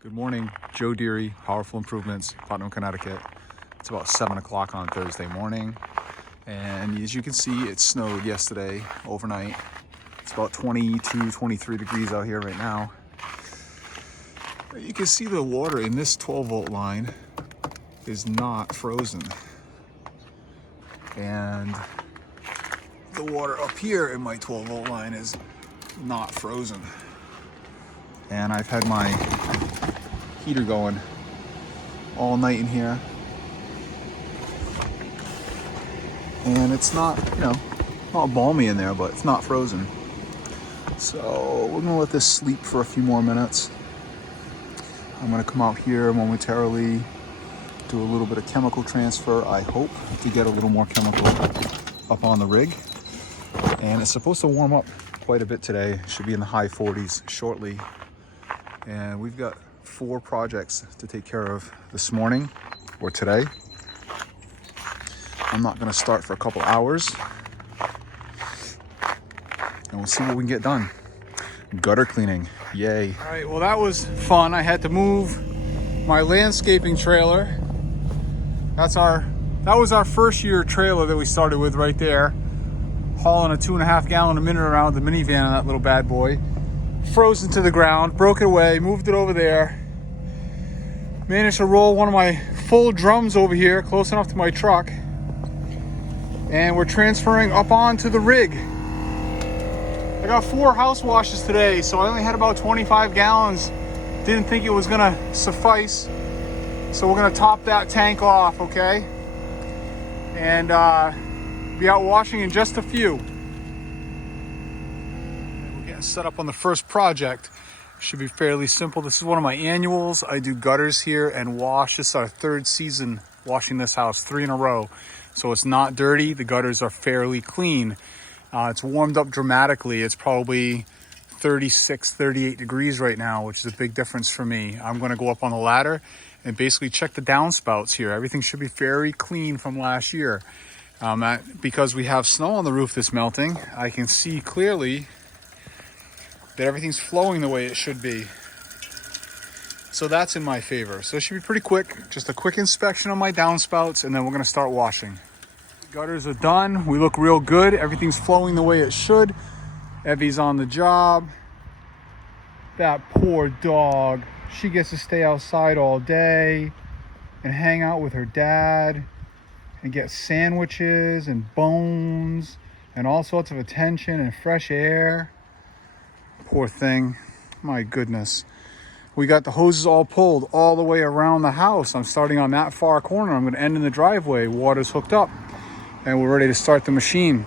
Good morning, Joe Deary, Powerful Improvements, Putnam, Connecticut. It's about 7 o'clock on Thursday morning, and as you can see, it snowed yesterday overnight. It's about 22, 23 degrees out here right now. You can see the water in this 12-volt line is not frozen, and the water up here in my 12-volt line is not frozen. And I've had my heater going all night in here, and it's not, not balmy in there, but it's not frozen. So we're gonna let this sleep for a few more minutes. I'm gonna come out here momentarily, do a little bit of chemical transfer, I hope, to get a little more chemical up on the rig. And it's supposed to warm up quite a bit today. It should be in the high 40s shortly. And we've got 4 projects to take care of this morning or today. I'm not gonna start for a couple hours, and we'll see what we can get done. Gutter cleaning, yay. All right, well that was fun. I had to move my landscaping trailer. That was our first year trailer that we started with right there. Hauling a 2.5 gallon a minute around the minivan on that little bad boy. Frozen to the ground, broke it away, moved it over there. Managed to roll one of my full drums over here, close enough to my truck. And we're transferring up onto the rig. I got 4 house washes today, so I only had about 25 gallons. Didn't think it was gonna suffice. So we're gonna top that tank off, okay? And be out washing in just a few. Set up on the first project. Should be fairly simple. This is one of my annuals. I do gutters here and wash. This is our 3rd season washing this house, 3 in a row. So it's not dirty. The gutters are fairly clean. It's warmed up dramatically. It's probably 36, 38 degrees right now, which is a big difference for me. I'm going to go up on the ladder and basically check the downspouts here. Everything should be very clean from last year. Because we have snow on the roof that's melting, I can see clearly that everything's flowing the way it should be. So that's in my favor. So it should be pretty quick. Just a quick inspection on my downspouts, and then we're gonna start washing. The gutters are done. We look real good. Everything's flowing the way it should. Evie's on the job. That poor dog. She gets to stay outside all day and hang out with her dad and get sandwiches and bones and all sorts of attention and fresh air. Poor thing, my goodness. We got the hoses all pulled all the way around the house. I'm starting on that far corner. I'm gonna end in the driveway. Water's hooked up and we're ready to start the machine.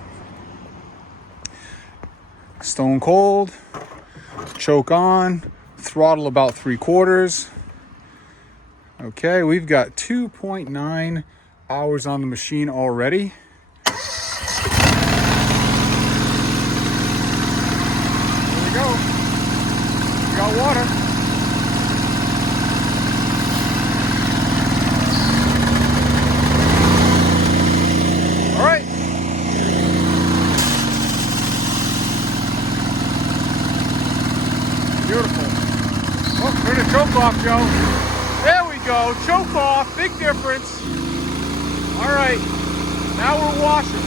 Stone cold, choke on, throttle about 3/4. Okay, we've got 2.9 hours on the machine already. Got water. All right. Beautiful. Oh, turn the choke off, Joe. There we go. Choke off. Big difference. All right. Now we're washing.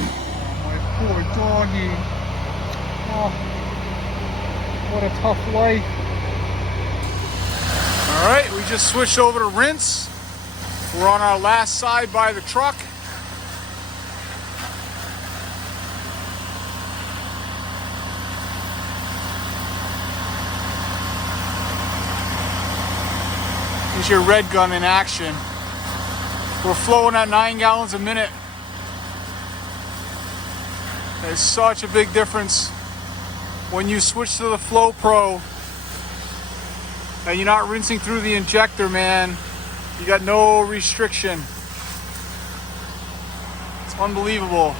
Oh, my poor doggy. Oh. What a tough life. All right, we just switched over to rinse. We're on our last side by the truck. Here's your red gun in action. We're flowing at 9 gallons a minute. There's such a big difference when you switch to the Flow Pro and you're not rinsing through the injector, man. You got no restriction. It's unbelievable.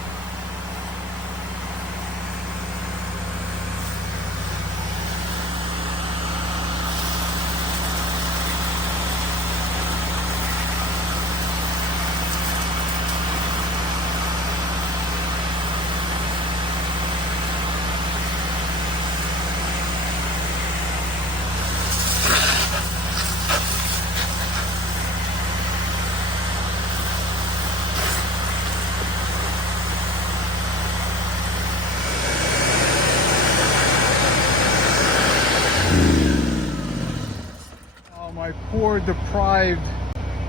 My poor, deprived,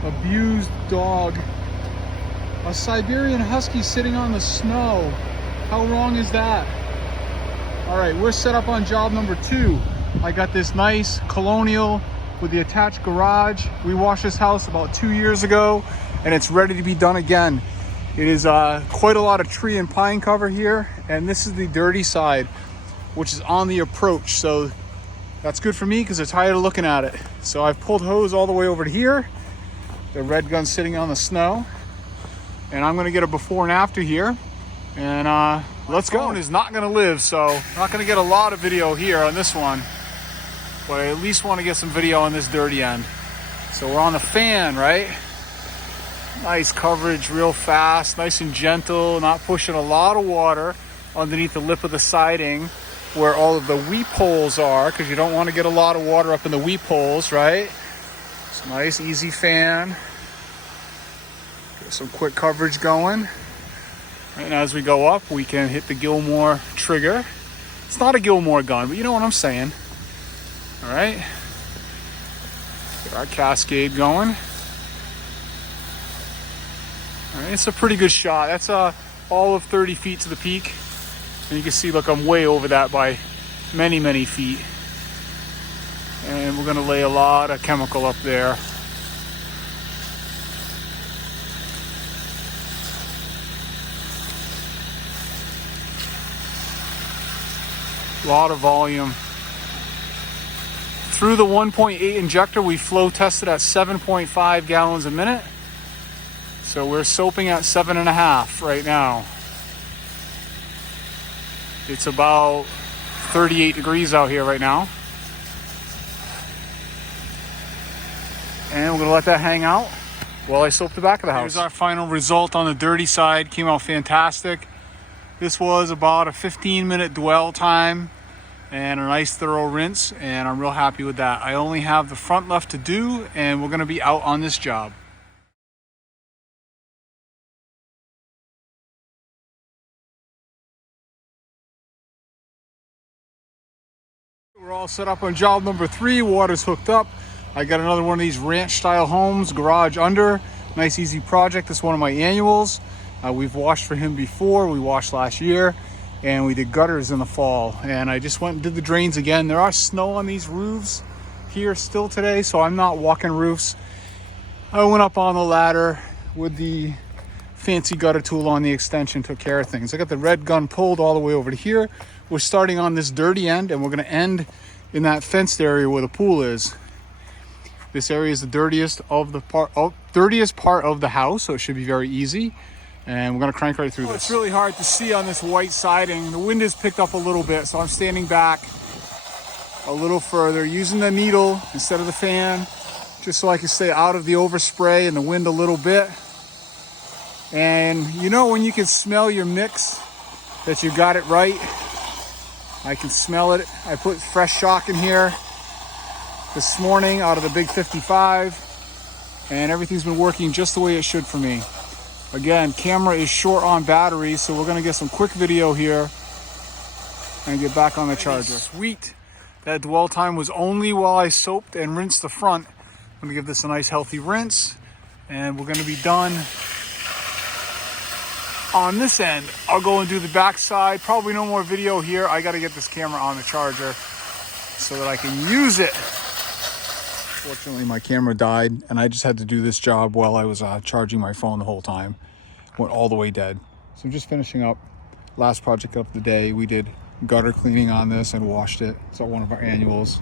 abused dog. A Siberian Husky sitting on the snow. How wrong is that? All right, we're set up on job number 2. I got this nice Colonial with the attached garage. We washed this house about 2 years ago, and it's ready to be done again. It is quite a lot of tree and pine cover here, and this is the dirty side, which is on the approach. So that's good for me because I'm tired of looking at it. So I've pulled hose all the way over to here. The red gun's sitting on the snow, and I'm gonna get a before and after here, and let's go. Phone is not gonna live, so I'm not gonna get a lot of video here on this one, but I at least want to get some video on this dirty end. So we're on the fan, right? Nice coverage, real fast, nice and gentle, not pushing a lot of water underneath the lip of the siding where all of the weep holes are, because you don't want to get a lot of water up in the weep holes, right? It's a nice, easy fan. Get some quick coverage going. And as we go up, we can hit the Gilmore trigger. It's not a Gilmore gun, but you know what I'm saying. All right. Get our cascade going. All right, it's a pretty good shot. That's all of 30 feet to the peak. And you can see, look, I'm way over that by many, many feet. And we're gonna lay a lot of chemical up there. A lot of volume. Through the 1.8 injector, we flow tested at 7.5 gallons a minute. So we're soaping at 7.5 right now. It's about 38 degrees out here right now. And we're gonna let that hang out while I soap the back of the house. Here's our final result on the dirty side. Came out fantastic. This was about a 15-minute dwell time and a nice thorough rinse, and I'm real happy with that. I only have the front left to do, and we're gonna be out on this job. We're all set up on job number 3. Water's hooked up. I got another one of these ranch style homes, garage under. Nice easy project. This is one of my annuals. We've washed for him before. We washed last year, and we did gutters in the fall. And I just went and did the drains again. There are snow on these roofs here still today, so I'm not walking roofs. I went up on the ladder with the fancy gutter tool on the extension, took care of things. I got the red gun pulled all the way over to here. We're starting on this dirty end, and we're gonna end in that fenced area where the pool is. This area is the dirtiest part of the house, so it should be very easy. And we're gonna crank right through this. It's really hard to see on this white siding. The wind has picked up a little bit, so I'm standing back a little further, using the needle instead of the fan, just so I can stay out of the overspray and the wind a little bit. And you know when you can smell your mix, that you got it right? I can smell it. I put fresh shock in here this morning out of the big 55, and everything's been working just the way it should for me. Again, camera is short on batteries, so we're gonna get some quick video here and get back on the charger. Sweet. That dwell time was only while I soaped and rinsed the front. I'm gonna give this a nice healthy rinse, and we're gonna be done on this end. I'll go and do the back side. Probably no more video here. I got to get this camera on the charger so that I can use it. Fortunately, my camera died, and I just had to do this job while I was charging my phone the whole time. Went all the way dead. So I'm just finishing up. Last project of the day. We did gutter cleaning on this and washed it. It's one of our annuals.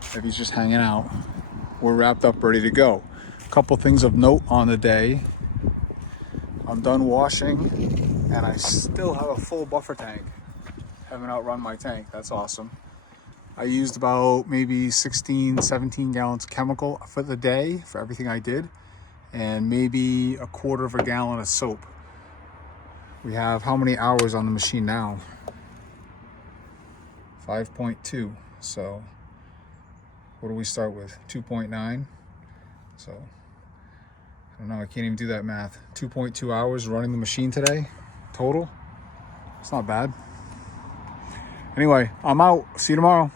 If he's just hanging out, we're wrapped up, ready to go. A couple things of note on the day. I'm done washing, and I still have a full buffer tank. Haven't outrun my tank. That's awesome. I used about maybe 16, 17 gallons of chemical for the day for everything I did, and maybe a quarter of a gallon of soap. We have how many hours on the machine now? 5.2. So what do we start with? 2.9. So I don't know, I can't even do that math. 2.2 hours running the machine today, total. It's not bad. Anyway, I'm out. See you tomorrow.